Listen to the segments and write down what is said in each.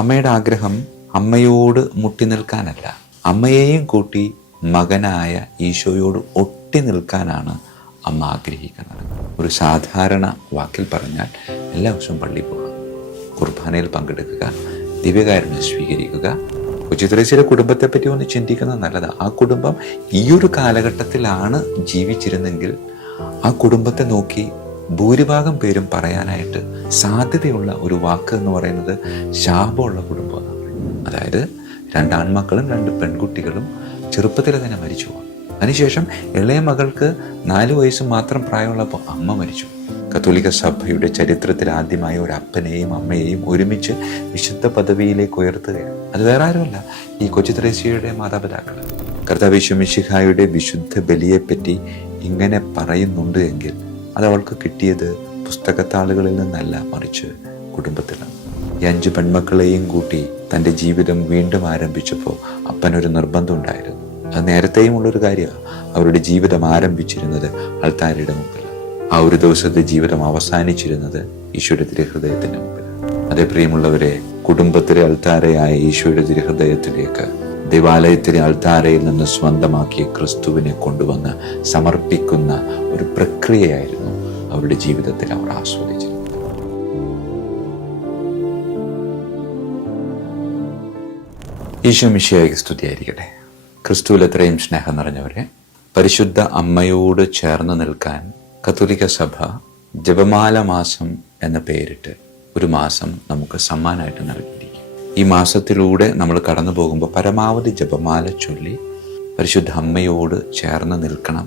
അമ്മയുടെ ആഗ്രഹം അമ്മയോട് മുട്ടി നിൽക്കാനല്ല, അമ്മയെയും കൂട്ടി മകനായ ഈശോയോട് ഒട്ടി നിൽക്കാനാണ് അമ്മ ആഗ്രഹിക്കുന്നത്. ഒരു സാധാരണ വാക്കിൽ പറഞ്ഞാൽ എല്ലാ ദിവസവും പള്ളിയിൽ പോവുക, കുർബാനയിൽ പങ്കെടുക്കുക, ദിവ്യകാരുണ്യം സ്വീകരിക്കുക. കൊച്ചുത്രേസ്യയുടെ കുടുംബത്തെപ്പറ്റി ഒന്ന് ചിന്തിക്കുന്നത് നല്ലതാണ്. ആ കുടുംബം ഈ ഒരു കാലഘട്ടത്തിലാണ് ജീവിച്ചിരുന്നെങ്കിൽ ആ കുടുംബത്തെ നോക്കി ഭൂരിഭാഗം പേരും പറയാനായിട്ട് സാധ്യതയുള്ള ഒരു വാക്ക് എന്ന് പറയുന്നത് ശാപമുള്ള കുടുംബം എന്നാണ് പറയുന്നത്. അതായത് 2 ആൺമക്കളും 2 പെൺകുട്ടികളും ചെറുപ്പത്തിൽ തന്നെ മരിച്ചു പോകും. അതിനുശേഷം ഇളയ മകൾക്ക് 4 വയസ്സ് മാത്രം പ്രായമുള്ളപ്പോൾ അമ്മ മരിച്ചു. കത്തോലിക്ക സഭയുടെ ചരിത്രത്തിൽ ആദ്യമായി ഒരു അപ്പനെയും അമ്മയെയും ഒരുമിച്ച് വിശുദ്ധ പദവിയിലേക്ക് ഉയർത്തുകയാണ്. അത് വേറെ ആരുമല്ല, ഈ കൊച്ചുത്രേസ്യയുടെ മാതാപിതാക്കൾ. കർത്താവ് ഈശോ മിശിഹായുടെ വിശുദ്ധ ബലിയെപ്പറ്റി ഇങ്ങനെ പറയുന്നുണ്ട് എങ്കിൽ അത് അവൾക്ക് കിട്ടിയത് പുസ്തകത്താളുകളിൽ നിന്നല്ല, മറിച്ച് കുടുംബത്തിൽ നിന്ന്. ഈ 5 പെൺമക്കളെയും കൂട്ടി തൻ്റെ ജീവിതം വീണ്ടും ആരംഭിച്ചപ്പോൾ അപ്പനൊരു നിർബന്ധം ഉണ്ടായിരുന്നു. അത് നേരത്തെയും ഉള്ളൊരു കാര്യമാണ്. അവരുടെ ജീവിതം ആരംഭിച്ചിരുന്നത് അൾത്താരയുടെ മുമ്പിൽ. ആ ഒരു ദിവസത്തെ ജീവിതം അവസാനിച്ചിരുന്നത് ഈശോയുടെ തിരുഹൃദയത്തിന് മുമ്പിൽ. അതേ പ്രിയമുള്ളവരെ, കുടുംബത്തിലെ അൾത്താരയായ ഈശോയുടെ തിരുഹൃദയത്തിലേക്ക് ദേവാലയത്തിലെ അൾത്താരയിൽ നിന്ന് സ്വന്തമാക്കിയ ക്രിസ്തുവിനെ കൊണ്ടുവന്ന് സമർപ്പിക്കുന്ന ഒരു പ്രക്രിയയായിരുന്നു അവരുടെ ജീവിതത്തിൽ അവർ ആസ്വദിച്ചത്. ഈശോ മിശിഹായ്ക്ക് സ്തുതിയായിരിക്കട്ടെ. ക്രിസ്തുവിൽ എത്രയും സ്നേഹം നിറഞ്ഞവരെ, പരിശുദ്ധ അമ്മയോട് ചേർന്ന് നിൽക്കാൻ കത്തോലിക്ക സഭ ജപമാല മാസം എന്ന പേരിട്ട് ഒരു മാസം നമുക്ക് സമ്മാനമായിട്ട് നൽകിയിരിക്കും. ഈ മാസത്തിലൂടെ നമ്മൾ കടന്നു പോകുമ്പോൾ പരമാവധി ജപമാല ചൊല്ലി പരിശുദ്ധ അമ്മയോട് ചേർന്ന് നിൽക്കണം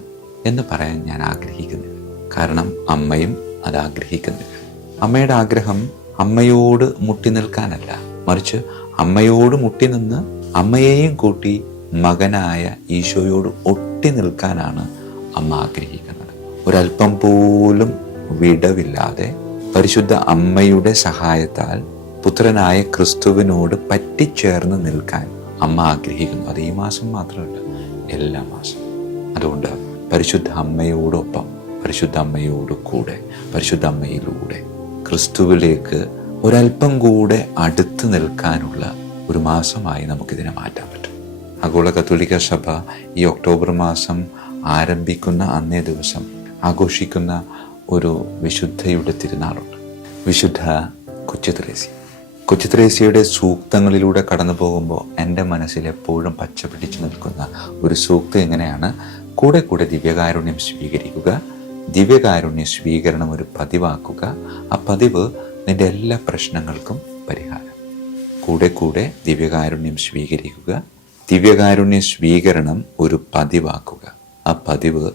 എന്ന് പറയാൻ ഞാൻ ആഗ്രഹിക്കുന്നില്ല. കാരണം അമ്മയും അത് ആഗ്രഹിക്കുന്നില്ല. അമ്മയുടെ ആഗ്രഹം അമ്മയോട് മുട്ടി നിൽക്കാനല്ല, മറിച്ച് അമ്മയോട് മുട്ടി നിന്ന് അമ്മയെയും കൂട്ടി മകനായ ഈശോയോട് ഒട്ടി നിൽക്കാനാണ് അമ്മ ആഗ്രഹിക്കുന്നത്. ഒരല്പം പോലും വിടവില്ലാതെ പരിശുദ്ധ അമ്മയുടെ സഹായത്താൽ പുത്രനായ ക്രിസ്തുവിനോട് പറ്റിച്ചേർന്ന് നിൽക്കാൻ അമ്മ ആഗ്രഹിക്കുന്നു. അത് ഈ മാസം മാത്രമല്ല, എല്ലാ മാസവും. അതുകൊണ്ട് പരിശുദ്ധ അമ്മയോടൊപ്പം, പരിശുദ്ധ അമ്മയോട് കൂടെ, പരിശുദ്ധ അമ്മയിലൂടെ ക്രിസ്തുവിലേക്ക് ഒരല്പം കൂടെ അടുത്ത് നിൽക്കാനുള്ള ഒരു മാസമായി നമുക്കിതിനെ മാറ്റാൻ പറ്റും. ആഗോള കത്തോലിക്ക സഭ ഈ ഒക്ടോബർ മാസം ആരംഭിക്കുന്ന അന്നേ ദിവസം ആഘോഷിക്കുന്ന ഒരു വിശുദ്ധയുടെ തിരുനാളുണ്ട്, വിശുദ്ധ കൊച്ചുത്രേസ്യ. കൊച്ചുത്രേസ്യയുടെ സൂക്തങ്ങളിലൂടെ കടന്നു പോകുമ്പോൾ എൻ്റെ മനസ്സിൽ എപ്പോഴും പച്ച പിടിച്ചു നിൽക്കുന്ന ഒരു സൂക്തം എങ്ങനെയാണ്: കൂടെ കൂടെ ദിവ്യകാരുണ്യം സ്വീകരിക്കുക, ദിവ്യകാരുണ്യ സ്വീകരണം ഒരു പതിവാക്കുക, ആ പതിവ് നിന്റെ എല്ലാ പ്രശ്നങ്ങൾക്കും പരിഹാരം. കൂടെ കൂടെ ദിവ്യകാരുണ്യം സ്വീകരിക്കുക, ദിവ്യകാരുണ്യ സ്വീകരണം ഒരു പതിവാക്കുക, ആ പതിവ്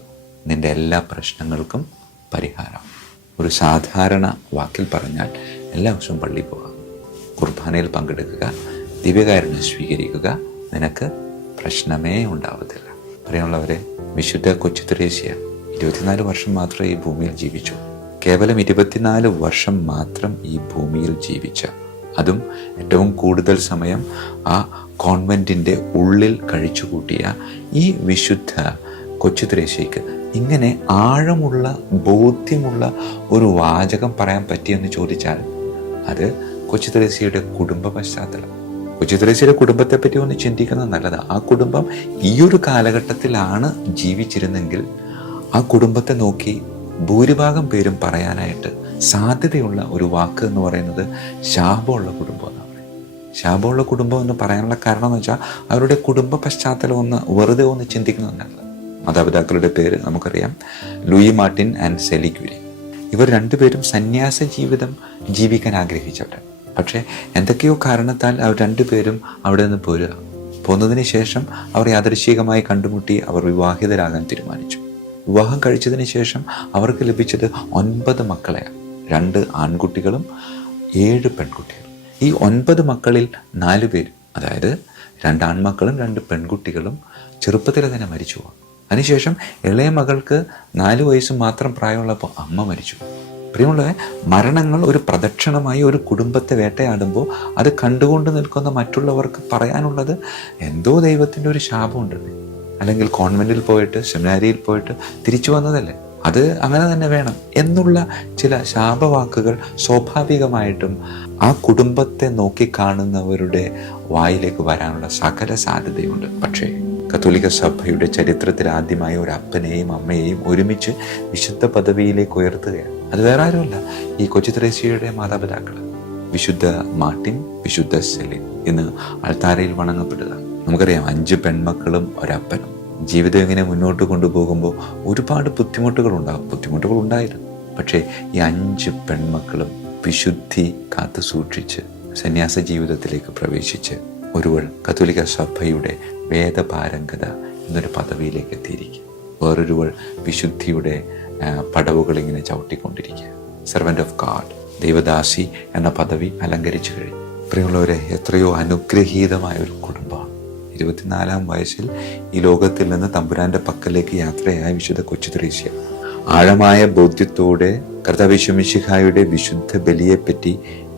നിന്റെ എല്ലാ പ്രശ്നങ്ങൾക്കും പരിഹാരം. ഒരു സാധാരണ വാക്കിൽ പറഞ്ഞാൽ എല്ലാ ദിവസവും പള്ളിയിൽ പോവുക, കുർബാനയിൽ പങ്കെടുക്കുക, ദിവ്യകാരുണ്യം സ്വീകരിക്കുക, നിനക്ക് പ്രശ്നമേ ഉണ്ടാവത്തില്ല. പ്രിയമുള്ളവരെ, വിശുദ്ധ കൊച്ചുത്രേസ്യ 24 വർഷം മാത്രമേ ഈ ഭൂമിയിൽ ജീവിച്ചു. കേവലം 24 വർഷം മാത്രം ഈ ഭൂമിയിൽ ജീവിച്ച, അതും ഏറ്റവും കൂടുതൽ സമയം ആ കോൺവെൻറ്റിൻ്റെ ഉള്ളിൽ കഴിച്ചുകൂട്ടിയ ഈ വിശുദ്ധ കൊച്ചുത്രേസ്യയ്ക്ക് ഇങ്ങനെ ആഴമുള്ള ബോധ്യമുള്ള ഒരു വാചകം പറയാൻ പറ്റിയെന്ന് ചോദിച്ചാൽ അത് കൊച്ചുത്രേസ്യയുടെ കുടുംബ പശ്ചാത്തലം. കൊച്ചുത്രേസ്യയുടെ കുടുംബത്തെപ്പറ്റി ഒന്ന് ചിന്തിക്കുന്നത് നല്ലതാണ്. ആ കുടുംബം ഈ ഒരു കാലഘട്ടത്തിലാണ് ജീവിച്ചിരുന്നെങ്കിൽ ആ കുടുംബത്തെ നോക്കി ഭൂരിഭാഗം പേരും പറയാനായിട്ട് സാധ്യതയുള്ള ഒരു വാക്ക് എന്ന് പറയുന്നത് ശാപമുള്ള കുടുംബം എന്നാണ് പറയുന്നത്. ശാപമുള്ള കുടുംബം എന്ന് പറയാനുള്ള കാരണം എന്ന് വെച്ചാൽ അവരുടെ കുടുംബ പശ്ചാത്തലം ഒന്ന് വെറുതെ ഒന്ന് ചിന്തിക്കുന്നത് നല്ലത്. മാതാപിതാക്കളുടെ പേര് നമുക്കറിയാം, Louis Martin and Zelie Curie. ഇവർ 2 പേരും സന്യാസ ജീവിതം ജീവിക്കാൻ ആഗ്രഹിച്ചവരാണ്. പക്ഷേ എന്തൊക്കെയോ കാരണത്താൽ അവർ 2 പേരും അവിടെ നിന്ന് പോന്നതിന് ശേഷം അവർ യാദൃശ്ചികമായി കണ്ടുമുട്ടി അവർ വിവാഹിതരാകാൻ തീരുമാനിച്ചു. വിവാഹം കഴിച്ചതിന് ശേഷം അവർക്ക് ലഭിച്ചത് 9 മക്കളെയാണ്. 2 ആൺകുട്ടികളും 7 പെൺകുട്ടികളും. ഈ 9 മക്കളിൽ 4 പേരും, അതായത് 2 ആൺമക്കളും 2 പെൺകുട്ടികളും ചെറുപ്പത്തിൽ തന്നെ മരിച്ചു പോകും. അതിനുശേഷം ഇളയ മകൾക്ക് 4 വയസ്സ് മാത്രം പ്രായമുള്ളപ്പോൾ അമ്മ മരിച്ചു. പ്രിയമുള്ളവരെ, മരണങ്ങൾ ഒരു പ്രദക്ഷിണമായി ഒരു കുടുംബത്തെ വേട്ടയാടുമ്പോൾ അത് കണ്ടുകൊണ്ട് നിൽക്കുന്ന മറ്റുള്ളവർക്ക് പറയാനുള്ളത് എന്തോ ദൈവത്തിൻ്റെ ഒരു ശാപമുണ്ടെന്ന്. അല്ലെങ്കിൽ കോൺവെൻറ്റിൽ പോയിട്ട് സെമിനാരിയിൽ പോയിട്ട് തിരിച്ചു വന്നതല്ലേ, അത് അങ്ങനെ തന്നെ വേണം എന്നുള്ള ചില ശാപവാക്കുകൾ സ്വാഭാവികമായിട്ടും ആ കുടുംബത്തെ നോക്കിക്കാണുന്നവരുടെ വായിലേക്ക് വരാനുള്ള സകല സാധ്യതയുണ്ട്. പക്ഷേ കത്തോലിക്ക സഭയുടെ ചരിത്രത്തിൽ ആദ്യമായി ഒരു അപ്പനെയും അമ്മയെയും ഒരുമിച്ച് വിശുദ്ധ പദവിയിലേക്ക് ഉയർത്തുകയാണ്. അത് വേറെ ആരുമല്ല, ഈ കൊച്ചു ത്രേസ്യയുടെ മാതാപിതാക്കൾ വിശുദ്ധ മാർട്ടിൻ, വിശുദ്ധ സെലിൻ ഇന്ന് അൾത്താരയിൽ വണങ്ങപ്പെടുക. നമുക്കറിയാം 5 പെൺമക്കളും ഒരപ്പനും. ജീവിതം ഇങ്ങനെ മുന്നോട്ട് കൊണ്ടുപോകുമ്പോൾ ഒരുപാട് ബുദ്ധിമുട്ടുകൾ ഉണ്ടായിരുന്നു. പക്ഷേ ഈ 5 പെൺമക്കളും വിശുദ്ധി കാത്തു സൂക്ഷിച്ച് സന്യാസ ജീവിതത്തിലേക്ക് പ്രവേശിച്ച് ഒരുവൾ കത്തോലിക്ക സഭയുടെ വേദപാരംഗത എന്നൊരു പദവിയിലേക്ക് എത്തിയിരിക്കുക. വേറൊരുവൾ വിശുദ്ധിയുടെ പടവുകൾ ഇങ്ങനെ ചവിട്ടിക്കൊണ്ടിരിക്കുക. സെർവൻ്റ് ഓഫ് ഗാഡ്, ദൈവദാസി എന്ന പദവി അലങ്കരിച്ചു കഴിഞ്ഞു. പ്രിയമുള്ളവരെ, എത്രയോ അനുഗ്രഹീതമായ ഒരു കുടുംബമാണ്. 24-ാം വയസ്സിൽ ഈ ലോകത്തിൽ നിന്ന് തമ്പുരാന്റെ പക്കലേക്ക് യാത്രയായ വിശുദ്ധ കൊച്ചു ത്രേസ്യ ആഴമായ ബോധ്യത്തോടെ കർത്താവ് മിശിഹായുടെ വിശുദ്ധ ബലിയെപ്പറ്റി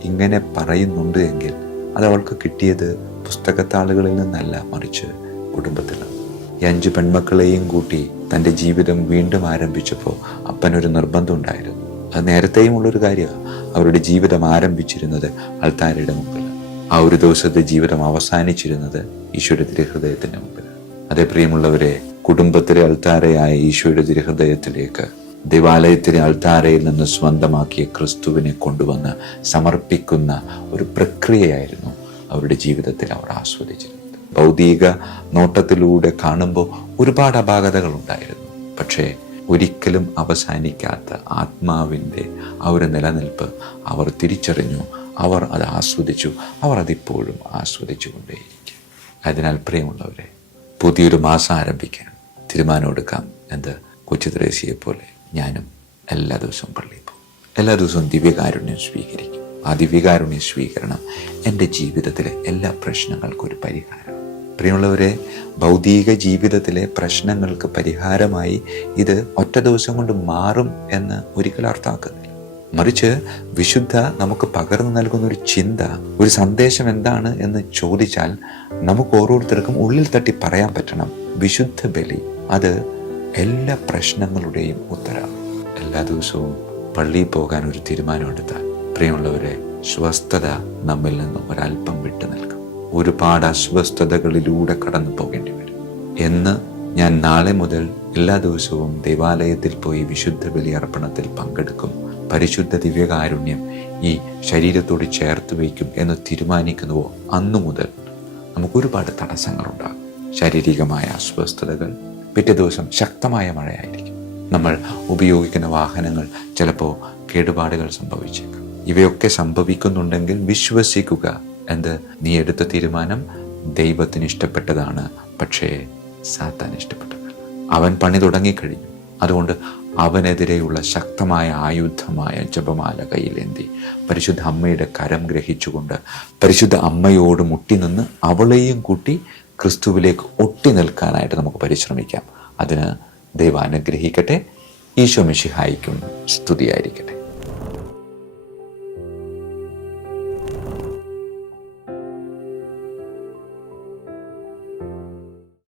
ഇങ്ങനെ പറയുന്നുണ്ട് എങ്കിൽ അത് അവൾക്ക് കിട്ടിയത് പുസ്തകത്താളുകളിൽ നിന്നല്ല, മറിച്ച് കുടുംബത്തിൽ നിന്ന്. ഈ 5 പെൺമക്കളെയും കൂട്ടി തൻ്റെ ജീവിതം വീണ്ടും ആരംഭിച്ചപ്പോൾ അപ്പനൊരു നിർബന്ധം ഉണ്ടായിരുന്നു. അത് നേരത്തെയും ഉള്ളൊരു കാര്യമാണ്. അവരുടെ ജീവിതം ആരംഭിച്ചിരുന്നത് അൾത്താരയുടെ മുമ്പിൽ. ആ ഒരു ദിവസത്തെ ജീവിതം അവസാനിച്ചിരുന്നത് ഈശോയുടെ തിരുഹൃദയത്തിൻ്റെ മുമ്പിൽ. അതേ പ്രിയമുള്ളവരെ, കുടുംബത്തിലെ അൾത്താരയായ ഈശോയുടെ തിരുഹൃദയത്തിലേക്ക് ദേവാലയത്തിലെ അൾത്താരയിൽ നിന്ന് സ്വന്തമാക്കിയ ക്രിസ്തുവിനെ കൊണ്ടുവന്ന് സമർപ്പിക്കുന്ന ഒരു പ്രക്രിയയായിരുന്നു അവരുടെ ജീവിതത്തിൽ അവർ ആസ്വദിച്ചിരുന്നത്. ഭൗതിക നോട്ടത്തിലൂടെ കാണുമ്പോൾ ഒരുപാട് അപാകതകൾ ഉണ്ടായിരുന്നു. പക്ഷേ ഒരിക്കലും അവസാനിക്കാത്ത ആത്മാവിൻ്റെ ആ ഒരു നിലനിൽപ്പ് അവർ തിരിച്ചറിഞ്ഞു. അവർ അത് ആസ്വദിച്ചു. അവർ അതിപ്പോഴും ആസ്വദിച്ചു കൊണ്ടേയിരിക്കും. അതിനാൽ പ്രിയമുള്ളവരെ, പുതിയൊരു മാസം ആരംഭിക്കാൻ തീരുമാനമെടുക്കാം. എന്ത്, കൊച്ചു ത്രേസ്യയെ പോലെ ഞാനും എല്ലാ ദിവസവും പള്ളിയിൽ പോകും, എല്ലാ ദിവസവും ദിവ്യകാരുണ്യം സ്വീകരിക്കും. ആ ദിവ്യകാരുണ്യ സ്വീകരണം എൻ്റെ ജീവിതത്തിലെ എല്ലാ പ്രശ്നങ്ങൾക്കും ഒരു പരിഹാരം. പ്രിയമുള്ളവരെ, ഭൗതിക ജീവിതത്തിലെ പ്രശ്നങ്ങൾക്ക് പരിഹാരമായി ഇത് ഒറ്റ ദിവസം കൊണ്ട് മാറും എന്ന് ഒരിക്കലും അർത്ഥമാക്കുന്നില്ല. മറിച്ച് വിശുദ്ധ നമുക്ക് പകർന്നു നൽകുന്ന ഒരു ചിന്ത, ഒരു സന്ദേശം എന്താണ് എന്ന് ചോദിച്ചാൽ നമുക്ക് ഓരോരുത്തർക്കും ഉള്ളിൽ തട്ടി പറയാൻ പറ്റണം, വിശുദ്ധ ബലി അത് എല്ലാ പ്രശ്നങ്ങളുടെയും ഉത്തരമാണ്. എല്ലാ ദിവസവും പള്ളിയിൽ പോകാൻ ഒരു തീരുമാനമെടുത്താൽ പ്രിയമുള്ളവരെ, സ്വസ്ഥത നമ്മിൽ നിന്ന് ഒരല്പം വിട്ടു നിൽക്കും. ഒരുപാട് അസ്വസ്ഥതകളിലൂടെ കടന്നു പോകേണ്ടി വരും. എന്ന് ഞാൻ നാളെ മുതൽ എല്ലാ ദിവസവും ദേവാലയത്തിൽ പോയി വിശുദ്ധ ബലി അർപ്പണത്തിൽ പങ്കെടുക്കും, പരിശുദ്ധ ദിവ്യകാരുണ്യം ഈ ശരീരത്തോട് ചേർത്ത് വയ്ക്കും എന്ന് തീരുമാനിക്കുന്നുവോ, അന്നു മുതൽ നമുക്കൊരുപാട് തടസ്സങ്ങളുണ്ടാകും. ശാരീരികമായ അസ്വസ്ഥതകൾ, പിറ്റേ ദിവസം ശക്തമായ മഴയായിരിക്കും, നമ്മൾ ഉപയോഗിക്കുന്ന വാഹനങ്ങൾ ചിലപ്പോൾ കേടുപാടുകൾ സംഭവിച്ചേക്കാം. ഇവയൊക്കെ സംഭവിക്കുന്നുണ്ടെങ്കിൽ വിശ്വസിക്കുക, എന്ത്, നീ എടുത്ത തീരുമാനം ദൈവത്തിന് ഇഷ്ടപ്പെട്ടതാണ്, പക്ഷേ സാത്താൻ ഇഷ്ടപ്പെട്ടതല്ല. അവൻ പണി തുടങ്ങിക്കഴിഞ്ഞു. അതുകൊണ്ട് അവനെതിരെയുള്ള ശക്തമായ ആയുധമായ ജപമാല കയ്യിലേന്തി പരിശുദ്ധ അമ്മയുടെ കരം ഗ്രഹിച്ചുകൊണ്ട് പരിശുദ്ധ അമ്മയോട് മുട്ടി നിന്ന് അവളെയും കൂട്ടി ക്രിസ്തുവിലേക്ക് ഒട്ടി നിൽക്കാനായിട്ട് നമുക്ക് പരിശ്രമിക്കാം. അതിന് ദൈവം അനുഗ്രഹിക്കട്ടെ. ഈശോ മിശിഹായ്ക്കും സ്തുതിയായിരിക്കട്ടെ.